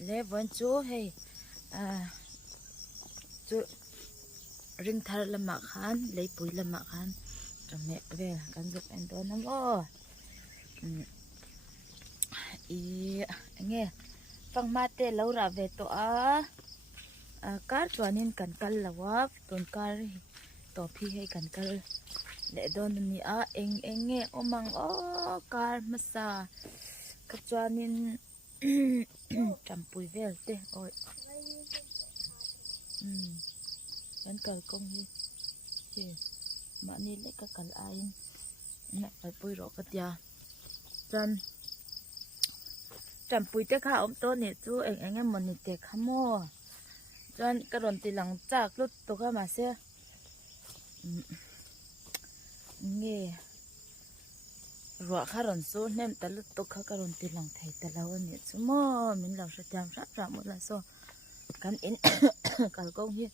lẽ vẫn chú hay chú ring thar làm mặc khán lấy bụi làm mặc khán trong mẹ về cần giúp em đó lắm ô ý nghe phăng mate lâu ra về to cá cho nên cần cân là quá tuần cá to phi hay cần cân để đón ni em nghe ôm mang cá masa cá cho nên chăm bụi về thế ôi cần cân công gì mà ni lấy cái cần ai nè phải bụi rõ cái tia chân chăm bụi thế khá ôm to nè chú em mình nè khá mua chân cái đòn tì lằng chạc lúc tôi cái mà xe nghe rửa khá đòn số nem ta lúc tôi khá cái đòn tì lằng thầy ta lâu nè chú mò mình làm sao chăm sát ra một lần số cắn in cả công hi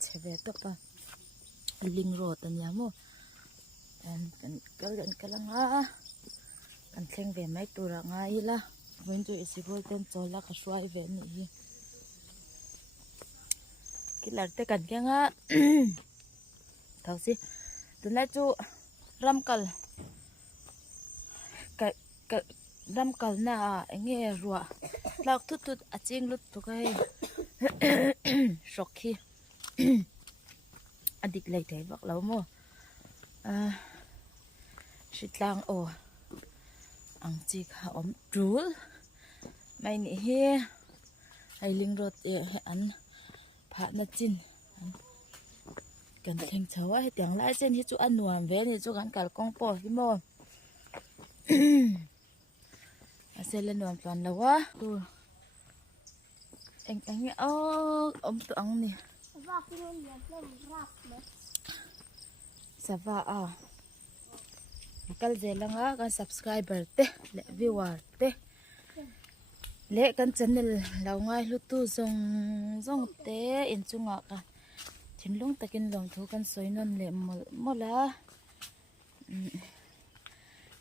chế về tập linh rồi tận nhà mua cái lăng cần khen về mấy tuổi là ngay là bên tôi sẽ vô tên cho là cái xoay về này cái là cái cần cái ngã thằng gì từ nãy chú ram cල් cái ram cල් na anh nghe rùa lạc thút chiên lút tụi cái sọc khi anh đi lấy thế vợ lâu mua xịt lang ăn chi khá ấm trúl mày nghĩ he hay linh rốt ăn phá na chín cần thêm cháu hay tiếng lại trên thì chú ăn nuông về thì chú gắn cả con bò cái mò sẽ lên nuông toàn là quá anh nghe ấm tụi ăn nè sao vậy cái gì là cái subscriber te lệ viewer te lệ cái channel lâu ngay lúc tu dùng te in chung ngọ cả chính lúc ta kinh lòng thu cái soi non lệ mò là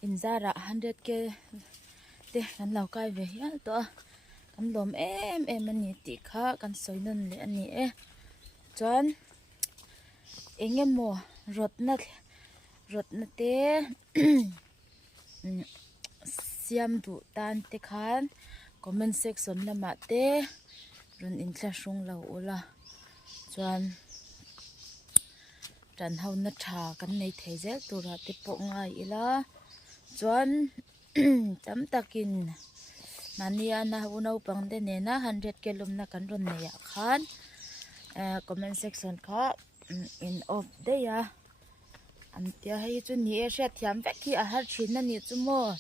in ra ra 100k te cái lâu cái về hết to cái lòng em anh nhỉ tị khá cái soi non lệ anh nhỉ chọn anh em mò rốt nát te siam du tan te khan comment section lama te run in tla sung lo ula chuan tran ho na tha kan nei thei zel tura te po ngai ila chuan tam takin mania na unau pang de ne na 100k lum na kan run nei khan comment section kha in off de ya anh tia hay chú nhỉ sẽ thiam vẽ khi har chín là nhỉ chú mò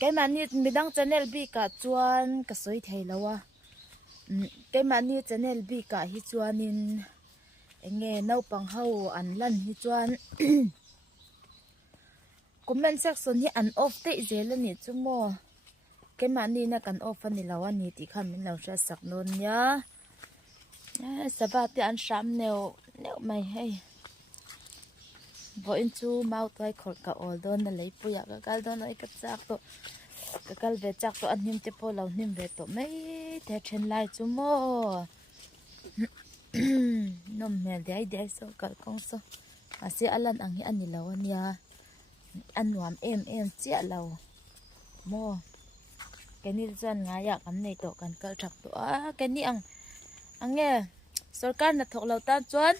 cái mà nhỉ mình đăng channel bị cả chuan cả soi thầy lâu à cái mà nhỉ channel bị cả hi chuan in nghe nấu bằng hậu ăn lần hi chuan comment section hi ăn off tệ dễ là nhỉ chú mò cái mà nhỉ na cần off anh lâu anh nhỉ thì khăm mình lâu sẽ sạc nôn nhá sao ba thì ăn sắm nèo mày hay vội chú mau tay khỏi cả ổ đôn là lấy bùi cái cal đôn ấy cái chắc to cái cal về chắc to anh nhím tiếp po lâu nhím về to mấy thế trên lại chú mò nôm mèo đấy số cả con số à sẽ ăn ăn anh đi lâu anh ya ăn nuam em chia lâu mò cái này dân ngay à cái này to cần cal chắc to cái này ăn nghe số can là thuộc lâu tan chuan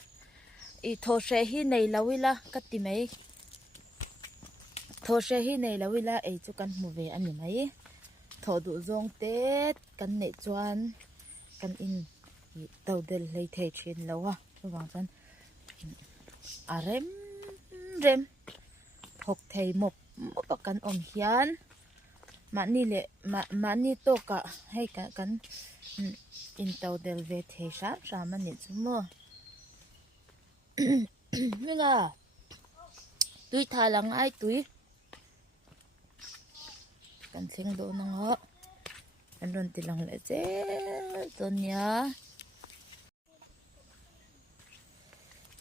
i thô xe hi này là wila cắt tìm ấy thô xe hi này là wila ấy cho căn mua về ăn mấy thô đủ rong tết căn nệ choan căn in tàu đèn lấy thề trên lâu à cho vàng chân rem học thầy một căn ôm hián mà ni lệ mà ni to cả hay cả căn in tàu đèn về thề sát ra mà nè chú mua mình à túi thà lắng ai túi cần xem đồ năng họ anh luôn thì lòng lại dễ tôn nhá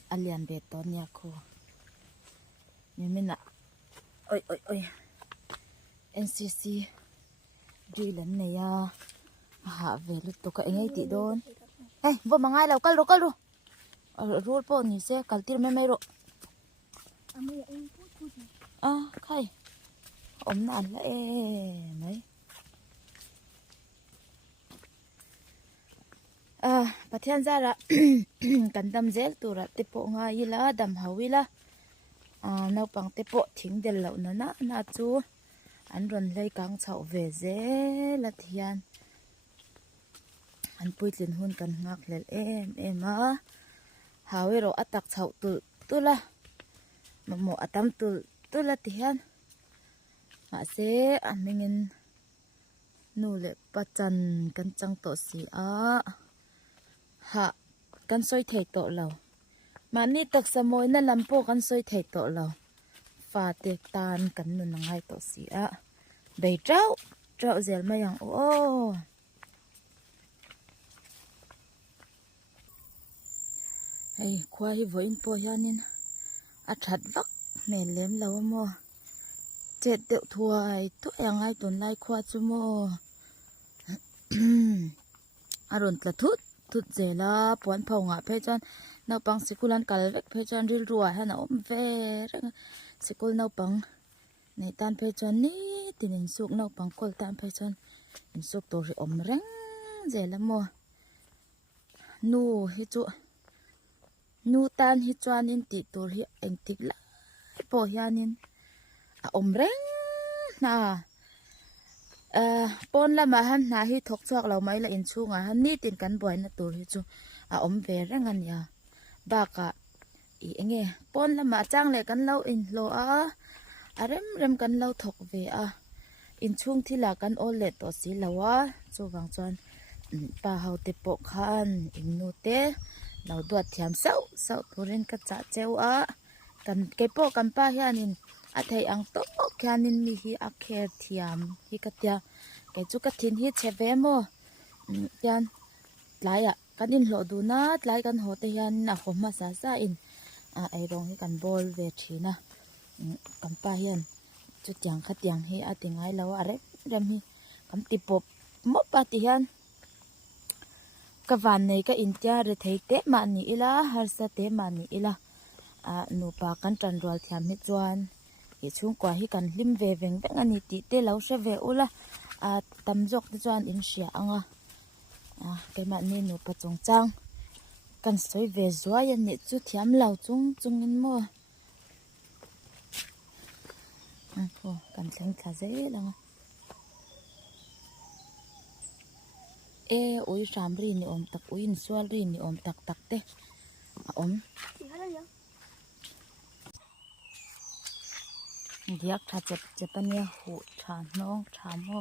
anh liền về tôn nhá cô nhưng mình à ôi NCC đi lần này hạ về lúc tôi cái ngay tí đôn hey vô mà ngay đâu cái luôn rồi po ni se kaltir me mai ro khai ổn nản là mấy bà thiên ra là cần đâm dễ tụ ra tiếp bộ ngay là đâm hậu là nấu bằng tiếp bộ thính để lẩu nó na chú anh rồi lấy căng chậu về dễ là thiên anh bôi lên hôn cần ngạc lên em á hậu rồi tắc chậu tụ là mà mỏ tắm tụ là thiên mà sẽ anh mình nụ lệ bắt chân cần trăng tổ xì hạ cần soi thể tổ lầu mà ni tắc sa môi na làm po cần soi thể tổ lầu pha tiệc tan cần nụ ngay tổ xì đầy trâu dẻo mà yang ô hay khoai với in po ya nên chặt vắc mẹ lém lâu mò chết điệu thua ai thuốc yang ai tuần lai khoa chú mò rồi là thút dễ là buồn phồng phê chọn nấu bằng sikulan cào vết phê chọn ril rùa hay là ôm về sikul nấu bằng này tan phê chọn ní thì mình sụp nấu bằng col tan phê chọn mình sụp tổ rồi ôm răng dễ lắm mò nu hết chỗ nu tan hết chọn nên tịt tổ hiện anh tịt lại bỏ ra nên ôm răng na pon la ma han na hi thok chuak lo mai la in chunga han ni tin kan boy na tur hi chu om ve rang an ya ba ka i enge pon la ma chang le kan lo in lo rem kan lo thok ve in chung thi la kan ol le to si lawa chu wang chuan pa hau te po khan in nu te lo duat thiam sau turin ka cha cheu kan ke po kan pa hianin thầy ăn tốt kia nên mi hi kher thiam hi katia cái chú cái thiên hi cheve mo yan lại cái in lộ du na lại cái hồ tây yan khom ma sa in ai rong hi kan bol về china kan pa hian chú chang khát yang hi tiếng ai lâu rem hi kam ti pop mo pa ti hian cái van này cái intia re thei te ma ni ila har sa te ma ni ila nu pa kan tran rol thiam hi chuan i chung kwa hi kan lim ve veng veng ani ti te lo she ve ula tam jok te chuan in sia anga ke ma ni nu pa chong chang kan soi ve zua yan ni chu thiam lo chung in mo ko kan thleng thla ze langa oi ram ri ni om tak uin swal ri ni om tak te om diak tha chepania hu tha nong tha mo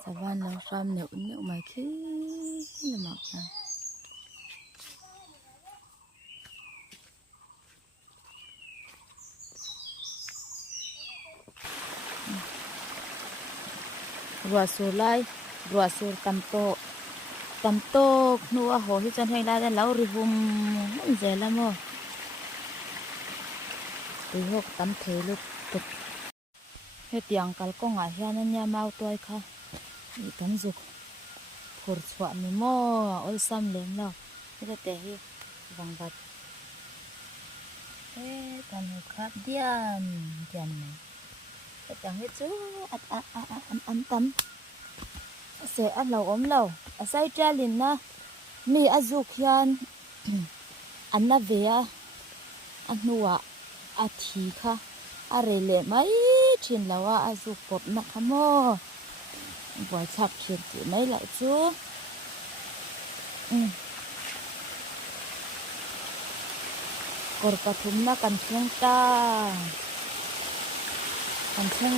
savan lo ram ne un mai khi le mak na rua sur tam to nu ho hi chan hei la lo ri hum je la mo tôi học tắm thế lúc tục hết tiếng cả con ngài ra nên nhà mau tôi kha đi tắm dục phur soạn mi mo ol sam lên nào cái tệ hi vàng bạc tắm khát điên này cái tắm hết chú ăn tắm sẽ ăn lẩu ốm lẩu say cha liền na mi azuk hian ăn na về ăn nuआ thi kha are le mai thin lawa azuk pop na khamo boy chak thin ti mai lại chu kor pathum na kan thleng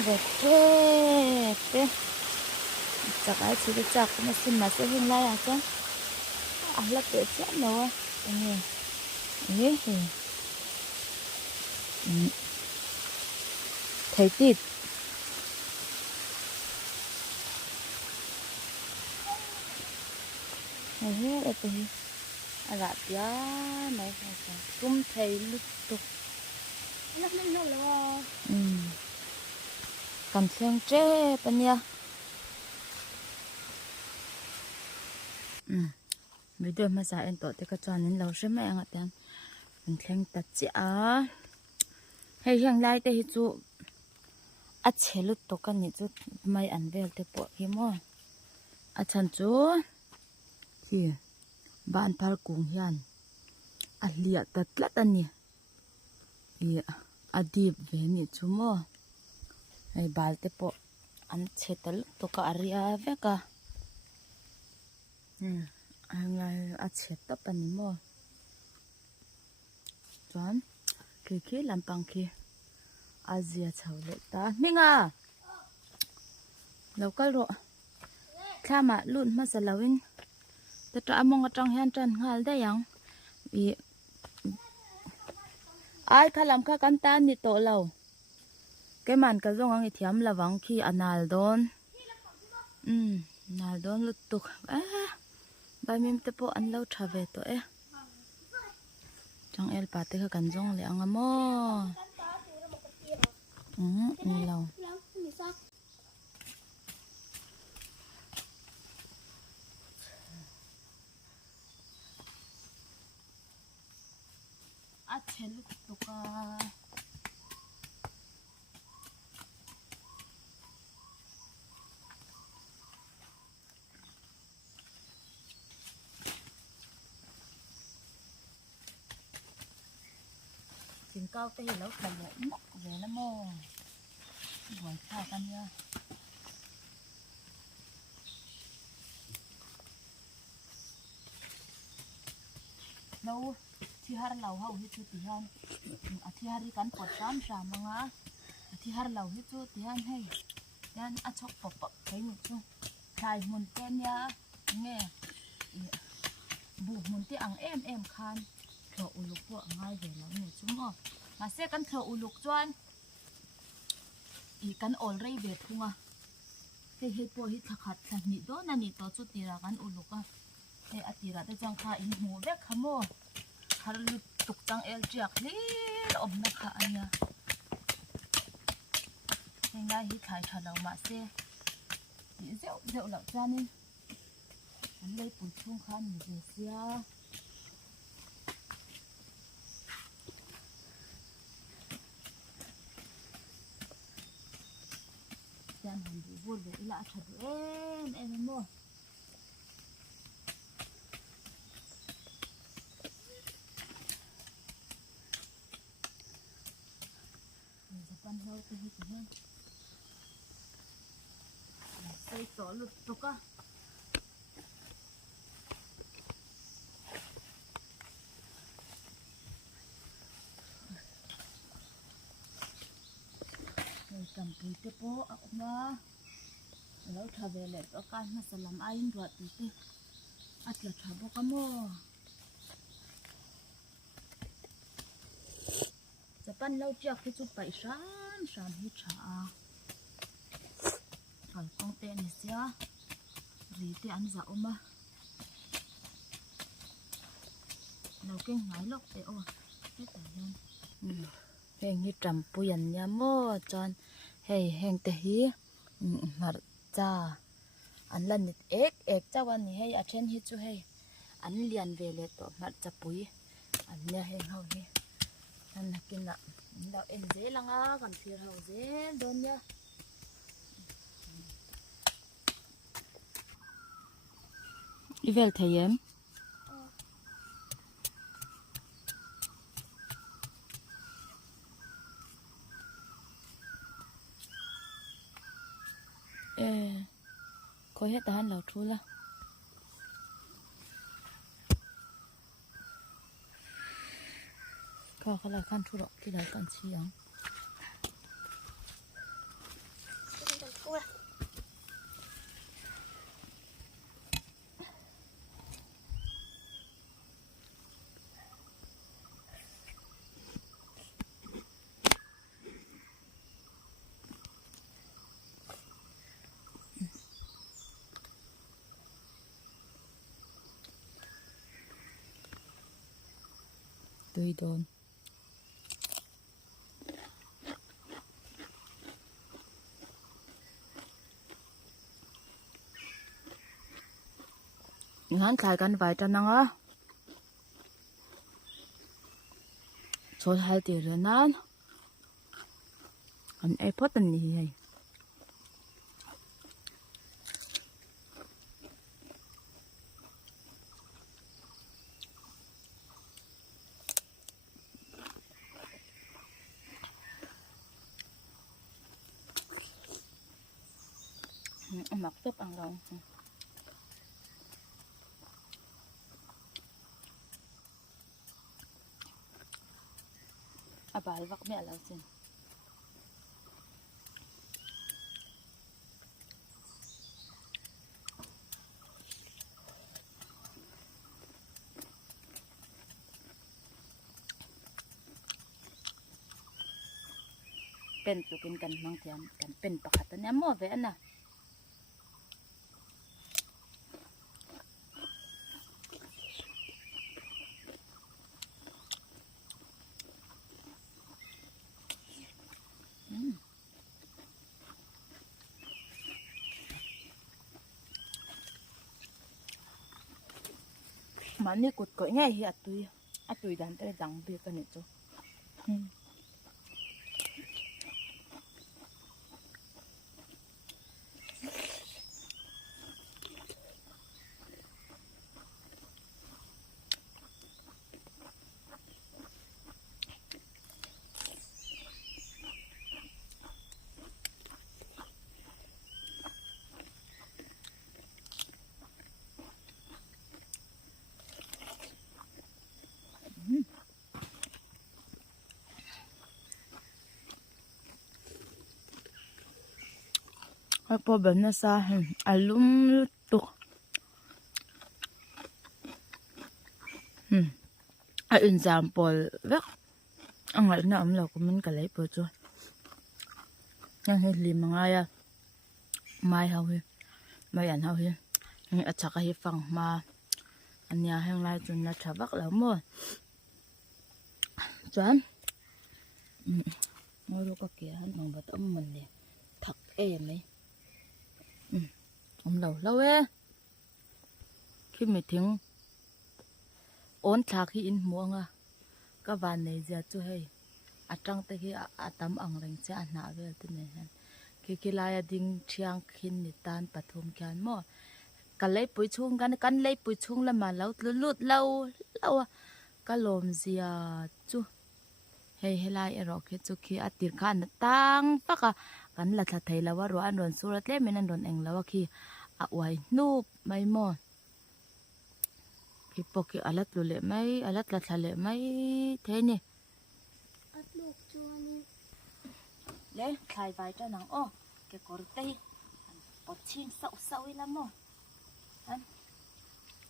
ve te chak ai chi chak na sin ma se hin lai cha la te cha no ni thấy tịt này hết rồi thì gạt giá này cũng thấy lúc tục กันเชียงเจ้ปะเนี่ยวิดีโอมาสายเอ็นตัวที่กระจายนั้นเราใช่ไหมอ่ะแต่มันเชียงตัดจ้าให้ยังไล่แต่ฮิจูอัดเชลุตกันนี่จูไม่อันเวลแต่ปวดหิมะอาจารย์จูที่บ้านพาร์กุงยันอันเลียตัดละตันนี่อดีบเวนี่จูมอไอ้บาลแต่ปวดอันเชตลุตกันอะไรเวกะอันไงอัดเชตตับปันนี่มอจวนคือลำปังคืออาเซียชาวเล็กตามิงาเราก็รอข้ามาลุ่นมาสลาวินแต่จะมองกระจังเห็นจันงาได้ยังไอ้ข้าลำข้ากันตานี่โตเราแกมันกระจงอังเทียมระวังขี้อนาลโดนนาลโดนลุตุกใบมิมเตปอันเล่าชาเวตัวจังเอลปาเตข้ากันจงเลยอังมอนี่เราอาเชลุตุกาถึงเก้าตีแล้วขยันหมกเลยละโมหวยข้าวกันเยอะเราที่ฮาร์เราเฮาฮิจุติฮันที่ฮาริกันปวดซ้ำสามมั้งอ่ะที่ฮาร์เราฮิจุติฮันให้ยันอัชกปบไปหมดช่วงใครมุนเต้นยาเงี้ยบุกมุนที่อังเอ็มคันเถาอุลุกพวกง่ายเลยแล้วเนี่ยชุ่มอ่ะมาเสกันเถาอุลุกจวนอีกันออลไรเวทุงอ่ะเฮ้ยพวกฮิตขัดสันนิดโดนนี่ตัวจุดตีระกันอุลุกอ่ะเฮ้ยอติระได้จังค่ะอินหูเด็กขโมยฮารุตุกจังเอลจีกลีอมนักอันเนี้ยยังไงฮิตขายชาเรามาเซ่เจ้าหลักจานี่อันเลยปุ๋ยชุ่มคันอยู่เสียจานหันดูบุญเลยละชัดเอ็มโม่จะปั้นเราไปให้ถึงนั่นใส่ต่อลุดตุกะกำปีเตโปออกมาแล้วทำเวลก็การมาสลัมอายินรวดตีอัดละทำบกโมจะปั้นเราเจ้าคือจุดไปสามหิชาก่อนกองเตนเสียรีเตอันจะออกมาเราเก่งหายลกเตโอไม่แต่ยังเฮงฮิจำปุยันยาโมจอนเฮเฮงเตฮีมาจ้าอันละนิดเอกเจ้าวันนี้ให้อาเชนฮิจูให้อันเลียนเวเลตัวมาจะปุยอันเนี้ยเฮงเฮาเฮนั่นนักกินละเราเอ็นเจลังอ่ะกันฟิร์เฮาเจโดนยาอีเวลเทียมคอยให้ตาหันเราทุละก็เขาเลยขั้นทุรที่เรากันเชียงตุยโดน ngán xàiกันvài trăm năng á số hai tiền rồi nè anh em phát tình gì vậy mặc súp ăn rồi à bà vắt mẹ là xinเป็นตัวเป็นกันมังเทียมกันเป็นปะขัดตัวเนี้ยมั่วเว้นน่ะmà như cột cõi ngay hi à tui đàn tới đằng bia cái này chú Apa benda sah alum lutuk a example vek angal na amlo ko min kalai po cho yang he lima nga ya mai hau he mai an hau he ni achaka hi fang ma anya hang lai chun na thabak la mo chan ngoro ka ke han bang bat om man le thak em ấy ông lâu ấy khi mình tiếng ổn thạc khi in muông à các bạn này giờ cho hay à trăng tới khi à tắm ăn rành sẽ ăn nạ về thế này khi lại đinh chiang khin nít tan bắt hôm kia mà cái lấy bụi chung cái lấy bụi chung là mà lâu cái lồm gì à chú hay lại ở cái chỗ kia à tiền khăn tăng phát àกันละทัดไทยแล้วว่ารัวอันโดนสุรัตเล่ไม่นั่นโดนเองแล้วว่าขี้อวยนูบไม่หมดขี้ปกขี้อลัดลุเล่ไม่อลัดละทะเลไม่เท่นี่อัดลูกจวนเล่ใครไปจ้าหนังอ้อแกกอดตีปอดชินเศร้าอีละมั้งอัน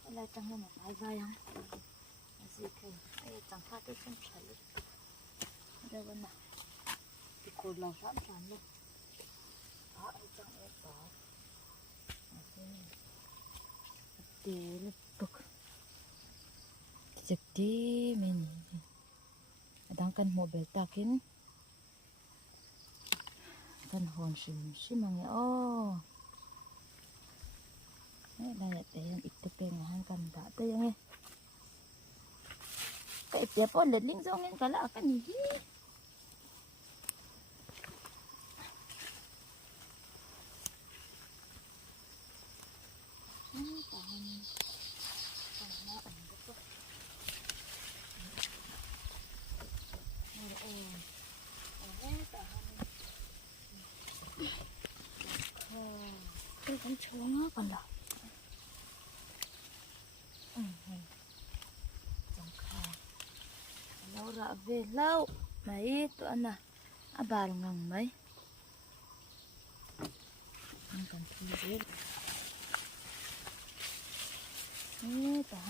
อะไรจังเลยเนี่ยไปยังสิเคยไอ้จังพลาดได้ช่างใช้เลยเดี๋ยววันน่ะที่คนเราสามเลยLutuk jadi min adangkan mobil takin kan hon simang oh đây để yang ikut pengahan kan tak tu yang ni kai dia pun leling zong yang kala akan ni con chó nó còn lỏ lâu rạ về lâu mấy tụi anh à bà ngằng mấy anh còn thi dễ ê tụi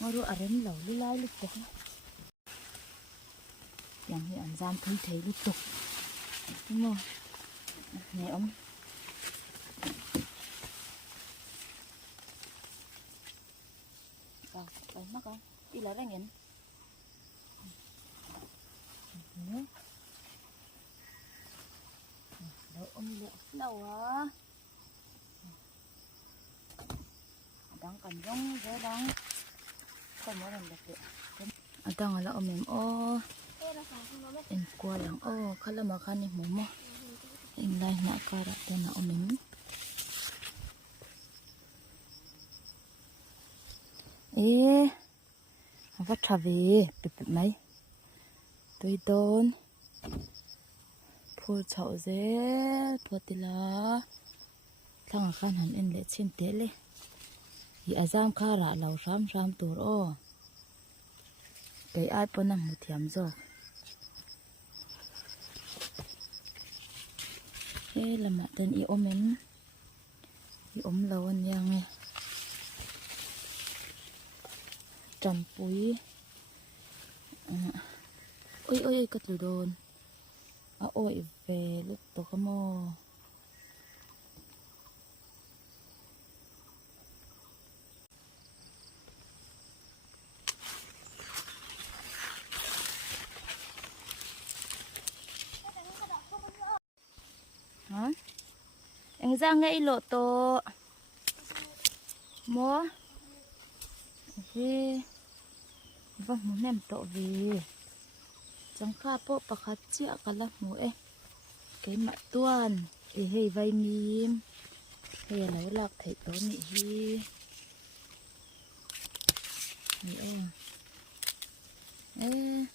ngồi rồi rếm lẩu đi lai lúc tục yang hiện gian thấy lúc tục đúng không này ông Đấy, mắc không? Đi lấy ra nghiền đâu ông liệu lâu á đáng cả cầm rong dễ đắng không có làm được ở đang là em ô em qua lăng ô khá là mà khá nhiều mồm em đây nãy coi đã tên là em ê vắt trà về bịp mấy tôi đôn phô chậu dễ phô tì lá thằng khăn hẳn em lệ trên tế lệ thì à giam khá rạ lầu rám rám tù ô cái ai bữa nằm một thiểm rồi ê là mà tên y ôm em y ôm lâu anh nha nghe trầm bụi ôi ôi cất lửa đồn ôi về lúc tổ có mò hả em ra ngay lộ tổ mò ê vâng muốn em tổ về chẳng kha bộ bạc hạt chia cả là mũi cái mặt tuan thì hay vay mìm hay lấy lạc thấy tốt nhỉ hi nhỉ ê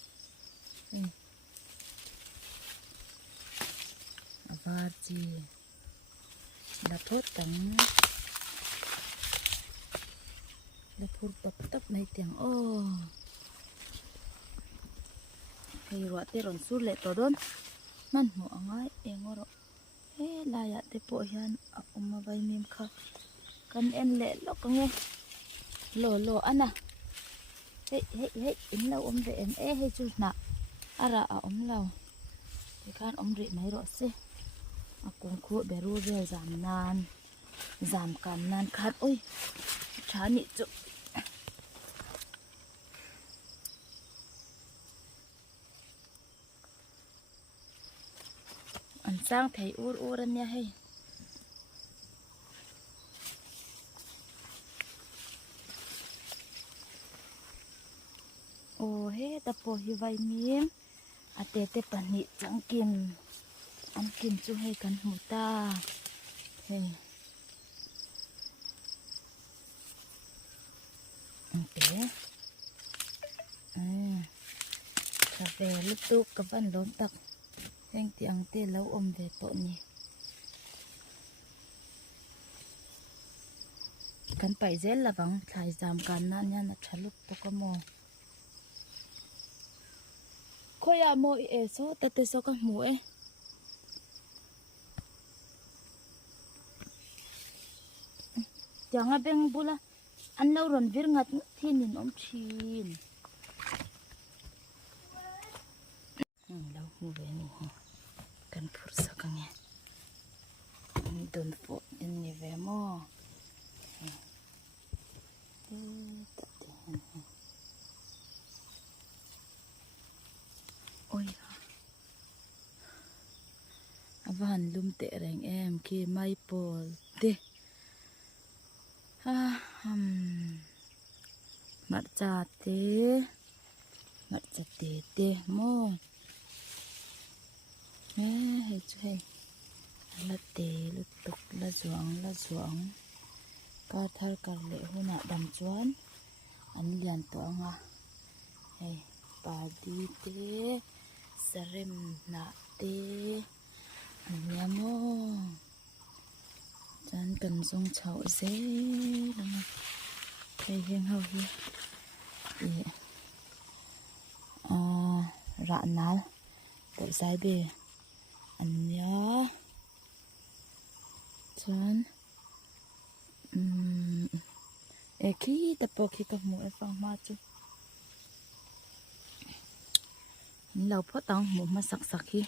và gì là thốt tánh là phun tập tấp này tiếng ô hay gọi tên rộn suốt lệ tổ đôn man mỏ ngay em ngó rồi ê là ya te po hian mà vay mìm khá cần em lệ lóc có nghe lồ anh à hey in lâu về em hay chút nè ara lâu thì kan rị mấy rồi xí cũng khu bè ru về giảm cảm nan khát ôi chả nhị chụp anh sang thấy u anh nha hay ô he tập po hi vai miem tê pan nhị chẳng kim ăn kim chú hay cần hủ ta hey té cà phê lúc tu cà văn đốn tặc anh tiếng tê lâu về tội nhỉ cần phải dễ là vắng thải giảm càn nan nha là trả lúc tôi có mò khôi mỗi số tê số các mũi chẳng bên bula ăn lâu rồi viết ngặt thì nhìn ông chín lâu mua về mình cần phun sao cả nghe đồn phun in về mò ôi van lum tệ rèn em khi may bol tê mặt trà tê mò hay chơi là tê lúc tục là ruộng ca thar cả lệ hôn nạ đầm chuan anh liền tọa nga hay bà đi tê sarem nạ tê anh nhà mò chân cần dùng chậu dễ lắm hay hiên hậu hi rạn nál bộ dài bề anh nhớ chân khi tập bộ khi tập mũi phăng hoa chứ lâu phốt tao mũi mà sặc khi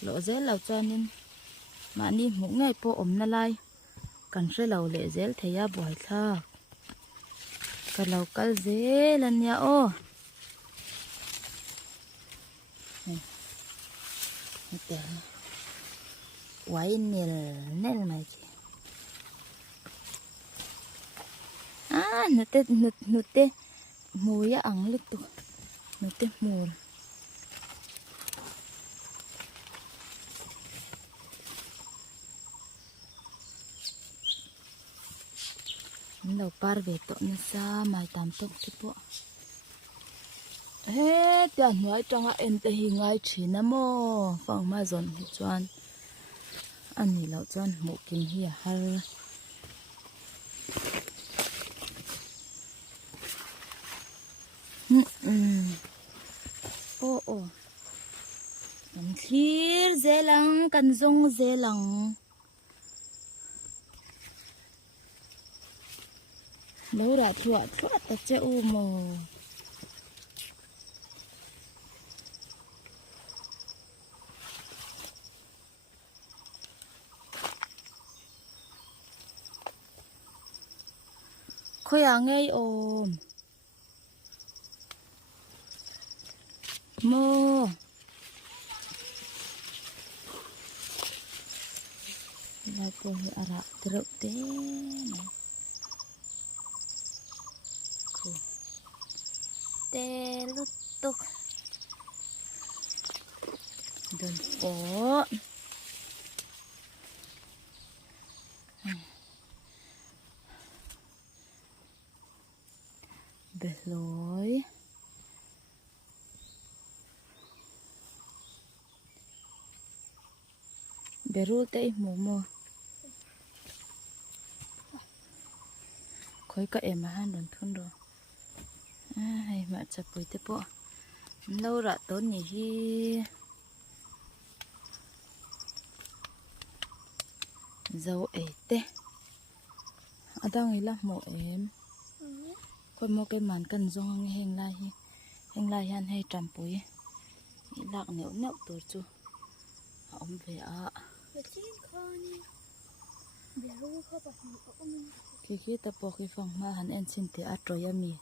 lộ dễ lâu cho nên mà đi mũi ngày bộ ốm na lai cần sẽ lâu lệ dễ thấy à bỏi thà cả lâu cả dễ lần nha ô quay nè nè mày chị nute mù ya ang lít tu nute mù đầu par về tụ nó xa mày tạm tụng cái bộ hết tiền nói trong em tê hình ai chỉ nè mô phòng mà dọn hết choan anh nhỉ lão choan một kinh hi har ô làm khir dễ lăng cần dung dễ lăng lâu đã thua ta chơi u mồ khơi ngay ôm mơ là cô ara teruk teh teh lutuk dan po beloi beru teh momo khối các em han đồn thun đồ hay mà chập bụi thế bộ lâu rồi tốn nhỉ hi dâu ế tê ở đâu ấy là mộ em coi một cái màn cần rong hình lai han hay trầm bụi lạc nẻo nẻo tổ chu ông về ạ khi ta bỏ cái phòng mà hắn em xin thì ăn rồi em mì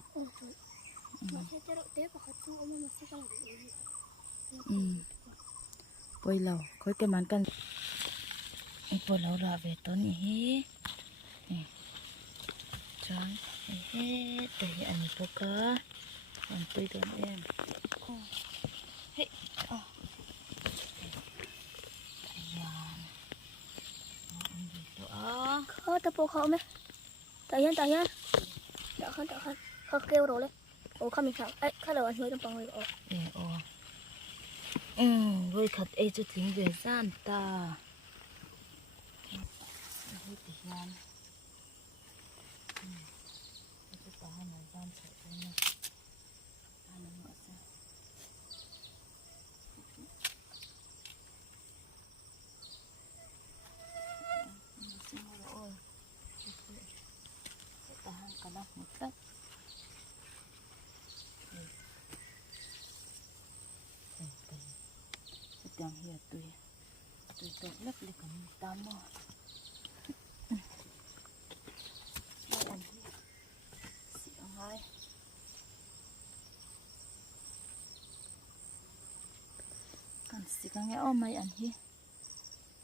bôi lẩu khối cái màn cần bôi lẩu ra về tối nhỉ chán hết để ăn tô cá ăn tươi đón em hey khó tập bộ không đấy tại nhiên đỡ hơn khó kêu rồi đấy ồ không mình sao ấy khác đầu anh hơi trong phòng người với thật ấy cho tính về gian ta hết thì gian ta là gian sợ thôi một cách tiếng hiệp tùy tốt lắm để còn tam mò ăn xịn ngay còn xịn cái nghe ôm mày ăn hi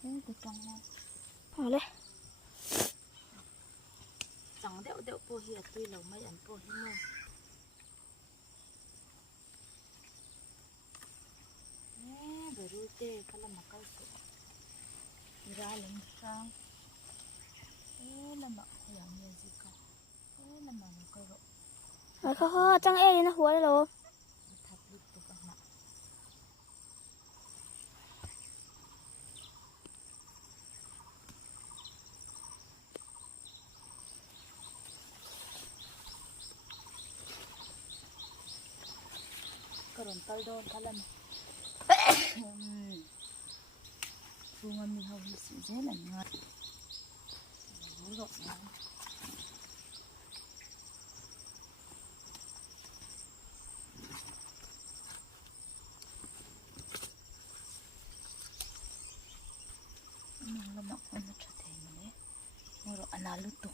thế thì trong ngon thôi đấy chẳng đệu po hiệp tùy lâu mày ăn po hi mò berute kalau makan tu, ira lembang, lemak yang ni juga, lemak makan ro. khó trăng e đi nó hùa đấy rồi Tháp lít tu kan nak. Karon tal kalam. Bunga mi hau si je là ngon. Bố rộn lắm. Mình làm con nó trở thành đấy. Bố rộn ăn lứt tuổi.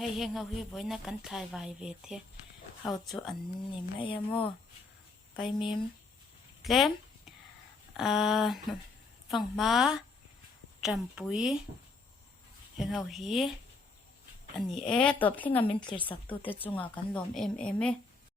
hay heng hau hi boina kan thai vai ve the hau chu an ni mai amo pai mim tlem phang ma trampui heng hau hi ani e top thlinga min thlir sak tu te chunga kan lom em em e